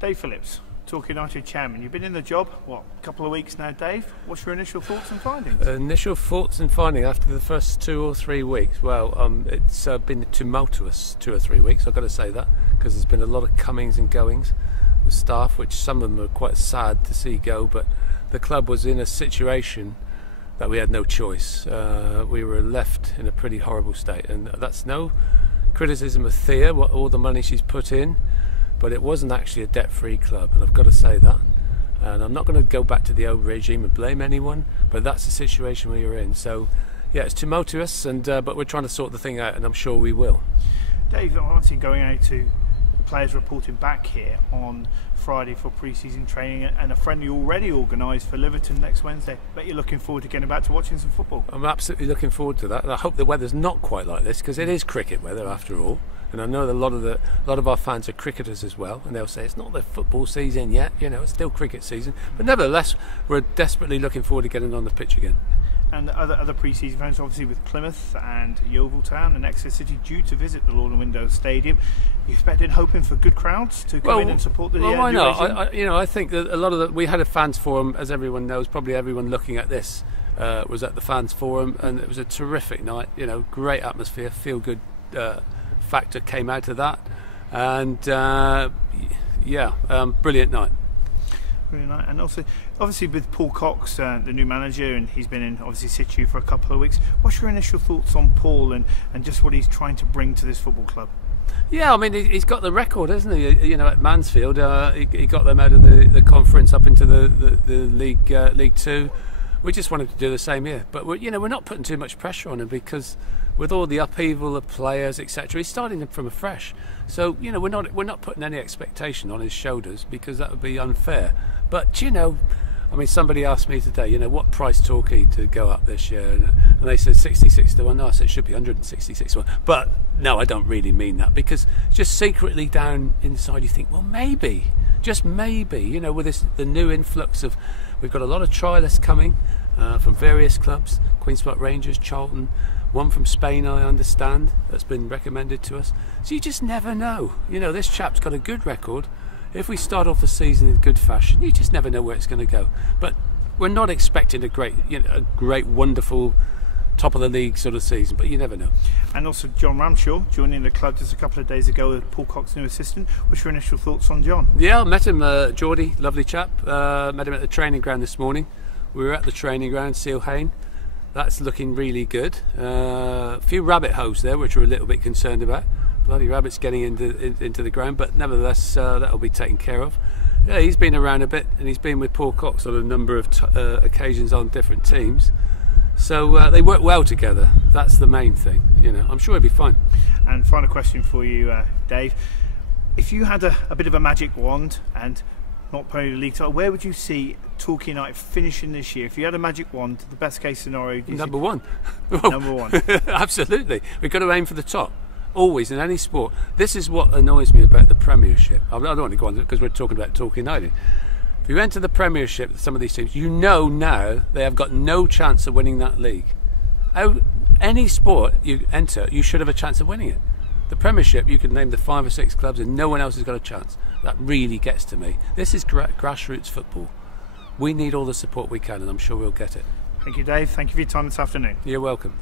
Dave Phillips, Torquay United chairman. You've been in the job, what, a couple of weeks now, Dave? What's your initial thoughts and findings? Initial thoughts and findings after the first 2 or 3 weeks. Well, it's been tumultuous 2 or 3 weeks, I've got to say that, because there's been a lot of comings and goings with staff, which some of them are quite sad to see go, but the club was in a situation that we had no choice. We were left in a pretty horrible state, and that's no criticism of Thea, what all the money she's put in, but it wasn't actually a debt-free club, and I've got to say that. And I'm not going to go back to the old regime and blame anyone, but that's the situation we were in. So, yeah, it's tumultuous, and but we're trying to sort the thing out, and I'm sure we will. Dave, obviously going out to the players reporting back here on Friday for pre-season training, and a friendly already organised for Liverpool next Wednesday. Bet you're looking forward to getting back to watching some football. I'm absolutely looking forward to that, and I hope the weather's not quite like this, because it is cricket weather after all. And I know that a lot of our fans are cricketers as well, and they'll say it's not the football season yet, you know, it's still cricket season. But nevertheless, we're desperately looking forward to getting on the pitch again. And other pre-season fans, obviously with Plymouth and Yeovil Town and Exeter City due to visit the Lord and Windows Stadium, you expecting, hoping for good crowds to come in and support the why not? I think that a lot of we had a fans forum, as everyone knows, probably everyone looking at this was at the fans forum, and it was a terrific night. You know, great atmosphere, feel good factor came out of that, and brilliant night. And also, obviously with Paul Cox, the new manager, and he's been in obviously situ for a couple of weeks. What's your initial thoughts on Paul and just what he's trying to bring to this football club? Yeah, I mean, he's got the record, hasn't he? You know, at Mansfield, he got them out of the conference up into the League Two. We just wanted to do the same here, but we're not putting too much pressure on him, because with all the upheaval of players, etc., he's starting from afresh. So we're not putting any expectation on his shoulders, because that would be unfair. But I mean, somebody asked me today, what price Torquay to go up this year, and they said 66 to 1. No, I said it should be 166 to 1. But no, I don't really mean that, because just secretly down inside you think, well, maybe, just maybe, with the new influx of, we've got a lot of trialists coming from various clubs, Queen's Park Rangers, Charlton, one from Spain, I understand, that's been recommended to us. So you just never know. This chap's got a good record. If we start off the season in good fashion, you just never know where it's going to go. But we're not expecting a great, wonderful, top of the league sort of season, but you never know. And also John Ramshaw joining the club just a couple of days ago with Paul Cox, new assistant. What's your initial thoughts on John? Yeah, I met him, Geordie, lovely chap. Met him at the training ground this morning. We were at the training ground, Seal Hayne. That's looking really good. A few rabbit holes there, which we're a little bit concerned about. Bloody rabbits getting into the ground, but nevertheless that'll be taken care of. Yeah, he's been around a bit, and he's been with Paul Cox on a number of occasions on different teams. So they work well together. That's the main thing. I'm sure he'll be fine. And final question for you, Dave. If you had a bit of a magic wand and not playing the league title, where would you see Torquay United finishing this year? If you had a magic wand, the best case scenario, number one. Number one. Absolutely. We've got to aim for the top. Always, in any sport. This is what annoys me about the Premiership. I don't want to go on because we're talking about Torquay United. If you enter the Premiership, some of these teams, now they have got no chance of winning that league. Any sport you enter, you should have a chance of winning it. The Premiership, you can name the 5 or 6 clubs and no one else has got a chance. That really gets to me. This is grassroots football. We need all the support we can, and I'm sure we'll get it. Thank you, Dave. Thank you for your time this afternoon. You're welcome.